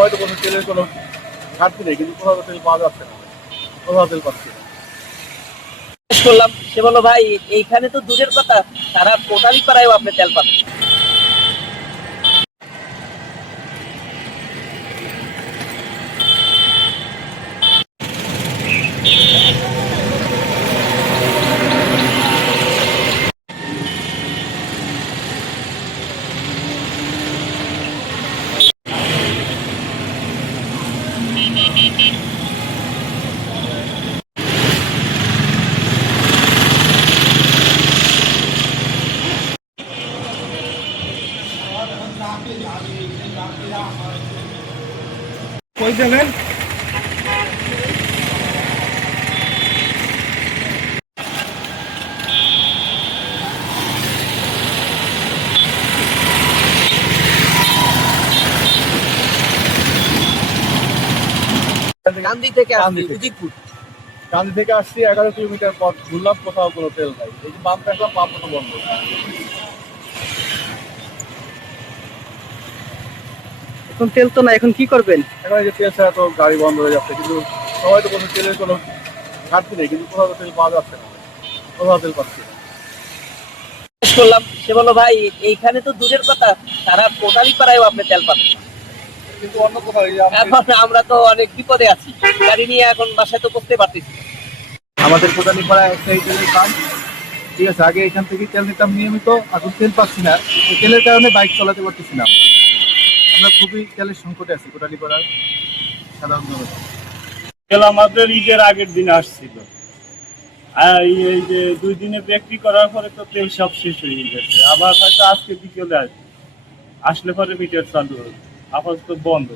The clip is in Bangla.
সবাই তো বলছে তেলের কোনো ঘাটতি নেই, কিন্তু কোথাও তো তেল পাওয়া যাচ্ছে না, কোথাও তেল পাচ্ছি না। জিজ্ঞেস করলাম, সে বললো ভাই এইখানে তো দূরের কথা, সারা কোটালি পাড়ায়ও আপনি তেল পাবেন। কই যাবেন? কান্দি থেকে কান্দি আসছি, থেকে। উদিকপুর। কান্দি থেকে আসছি 11 কিলোমিটার পথ ঘুরলাম, কোথাও কোনো তেল নাই। এই যে পাম্প দেখলাম, পাম্প তো বন্ধ। এখন তেল তো না, এখন কি করবেন? এখন এই যে তেল ছাড়া তো গাড়ি বন্ধ হয়ে যাচ্ছে, কিন্তু সবাই তো বলছে তেলের কোনো ঘাটতি নেই, কিন্তু কোথাও তো তেল পাওয়া যাচ্ছে না, কোথাও তেল পাচ্ছি না। জিজ্ঞেস করলাম, সে বললো ভাই এইখানে তো দূরের কথা, সারা কোটালি পাড়ায়ও আপনি তেল পাবেন। কিন্তু অন্য কোথাও এই যে এখন আমরা তো অনেক বিপদে আছি, গাড়ি নিয়ে এখন বাসায় তো বসতে পারতেছি না। আমাদের কোটালীপাড়ায় একটা এই তেলের পাম্প, ঠিক আছে। আগে এখান থেকে তেল নিতাম নিয়মিত, এখন তেল পাচ্ছি না। এই তেলের কারণে বাইক চালাতে পারতেছি না। আমরা খুবই তেলের সংকটে আছি কোটালীপাড়ার সাধারণ জনতা। তেল আমাদের ঈদের আগের দিন আসছিল, আর এই যে 2 দিনে বিক্রি করার পরে তো তেল সব শেষ হয়ে গেছে। আবার হয়তো আজকে বিকেলে আসবে, আসলে পরে মিটার চালু হবে, আপাতত বন্ধ।